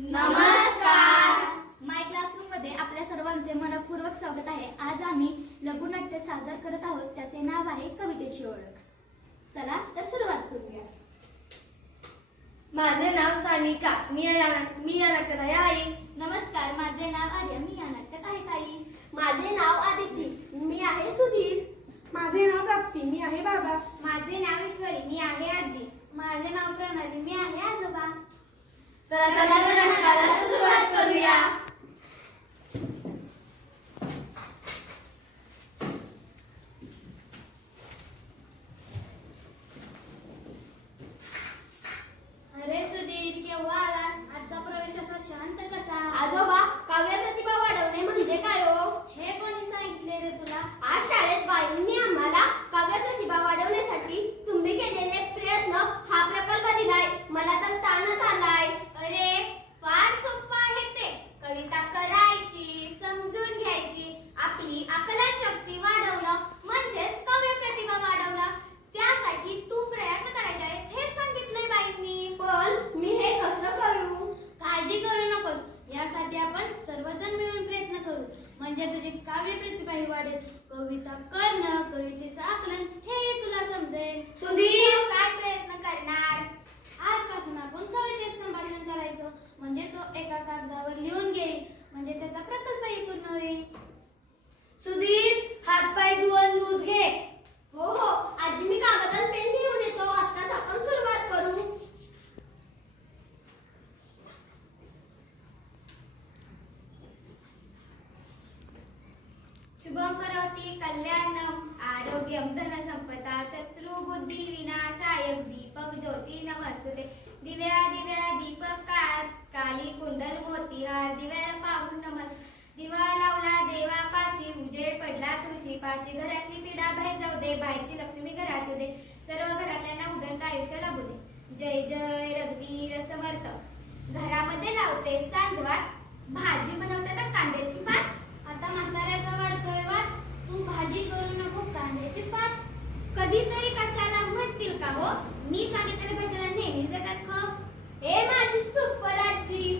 नमस्कार. माय क्लासरूममध्ये आपल्या सर्वांचे मनपूर्वक स्वागत आहे. आज आम्ही लघुनाट्य सादर करत आहोत. त्याचे नाव आहे कवितेची ओळख. चला तर सुरुवात करूया. माझे नाव सानिका. मी या मी या नाटकात आहे आई. नमस्कार. माझे नाव आर्य. मी या नाटकात आहे ताई. माझे नाव आदिती. मी आहे सुधीर. माझे नाव प्राप्ती. मी आहे बाबा. माझे नाव ईश्वरी. मी आहे आजी. माझे नाव प्रणाली. मी आहे आजोबा. चला चला सुरुवात करूया अरे सुधीर केव्हा आलास आजचा प्रवेश असा शांत कसा आजोबा काव्य प्रतिभा वाढवणे म्हणजे काय हो हे कोणी सांगितले रे तुला आज शाळेत बाईंनी आम्हाला काव्य प्रतिभा वाढवण्यासाठी तुम्ही केलेले प्रयत्न हा प्रकल्प दिलाय मला तर ताणच आलाय अरे फार सोपं आहे ते कविता करायची समजून घ्यायची आपली आकलन शक्ती वाढवणं म्हणजेच काव्य प्रतिभा वाढवणं त्यासाठी तू प्रयत्न करायचे आहेत हे सांगितलंय बाईंनी पण मी हे कसं करू काळजी करू नकोस यासाठी आपण सर्वजण मिळून प्रयत्न करू म्हणजे तुझी ही वाढेल कविता करणं कवितेचं आकलन हे तुला समजेल. सुधीर काय प्रयत्न करणार? आजपासून आपण कवितेत संभाषण करायचं. म्हणजे तो एका कागदावर लिहून घेईल म्हणजे त्याचा प्रकल्पही पूर्ण होईल. सुधीर हात पाय धुवून दूध घे. हो हो. आजी मी कागद आणि पेन घेऊन येतो. आताच आपण सुरुवात करू शुभं करोति कल्याणम आरोग्यम धनसंपदा शत्रु बुद्धी विनाशाय दीपक ज्योती नमस्तुते। दिव्या दिव्या दीपक का- काली कुंडल मोतीहार दिव्याला पाहून नमस्। दिवा लावला देवापाशी उजेड पडला तुळशी पाशी घरातली पिढा बाहेर जाऊ दे बाहेरची लक्ष्मी घरात येऊ दे सर्व घरातल्यांना उदंड आयुष्य लाभू दे। जय जय रघुवीर समर्थ। घरामध्ये लावते सांजवात भाजी बनवते तर कांद्याची पात आता म्हाताऱ्याचा वाढतोय वा तू भाजी करू नको कांद्याची पात. कधीतरी कशाला म्हणतील का हो? मी सांगितलेल्या भाज्याला नेहमीच देतात खप ए हो? माझी सुपर आजी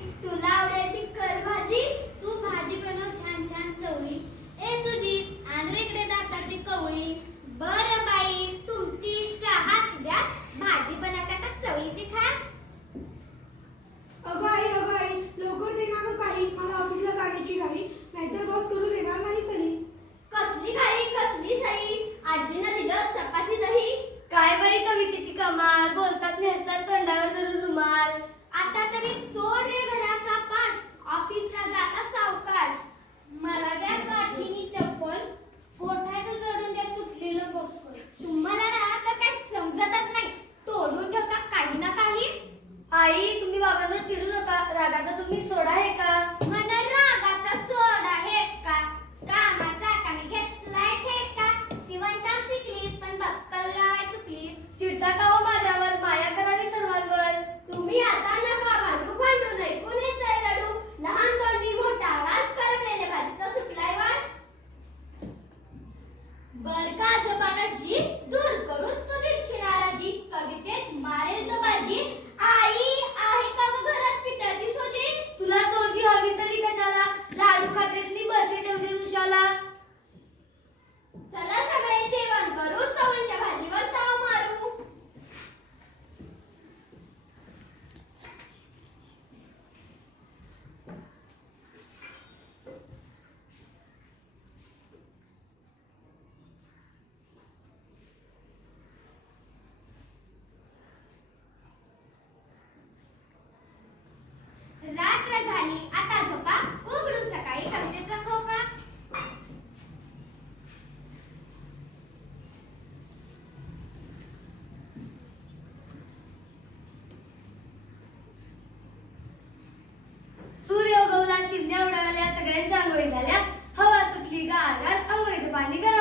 सूर्य चिमण्या उडाल्या सगळ्यांच्या आंघोळी झाल्या. हवा सुटली गारात आंघोळीचं पाणी गरम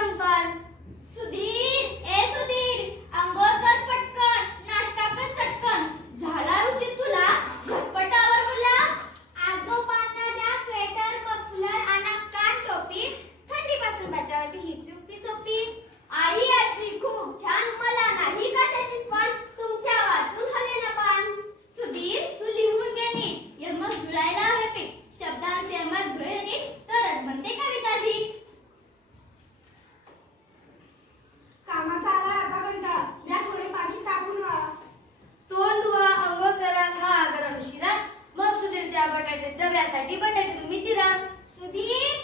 द्रव्यासाठी बनवते तुम्ही चिरा. सुधीर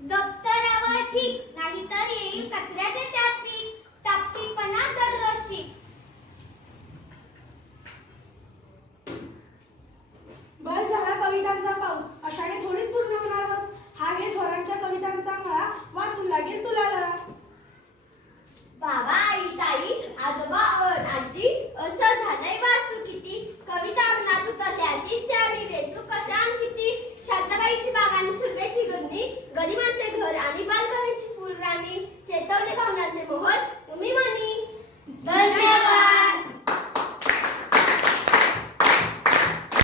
दप्तरावर ठीक नाही तर येईल कचऱ्याचे त्यात मी तापटीपणा दररोजची. बस झाला कवितांचा पाऊस. अशाने थोडीच पूर्ण होणार आहोस हा घे थोरांच्या कवितांचा मळा. वाचून लागेल तुला लळा. बाबा आई ताई आजोबा आजी असं झालंय वाचू किती. कविता अवनातू तर त्याची पपईची बाग आणि सुरव्याची गंडी.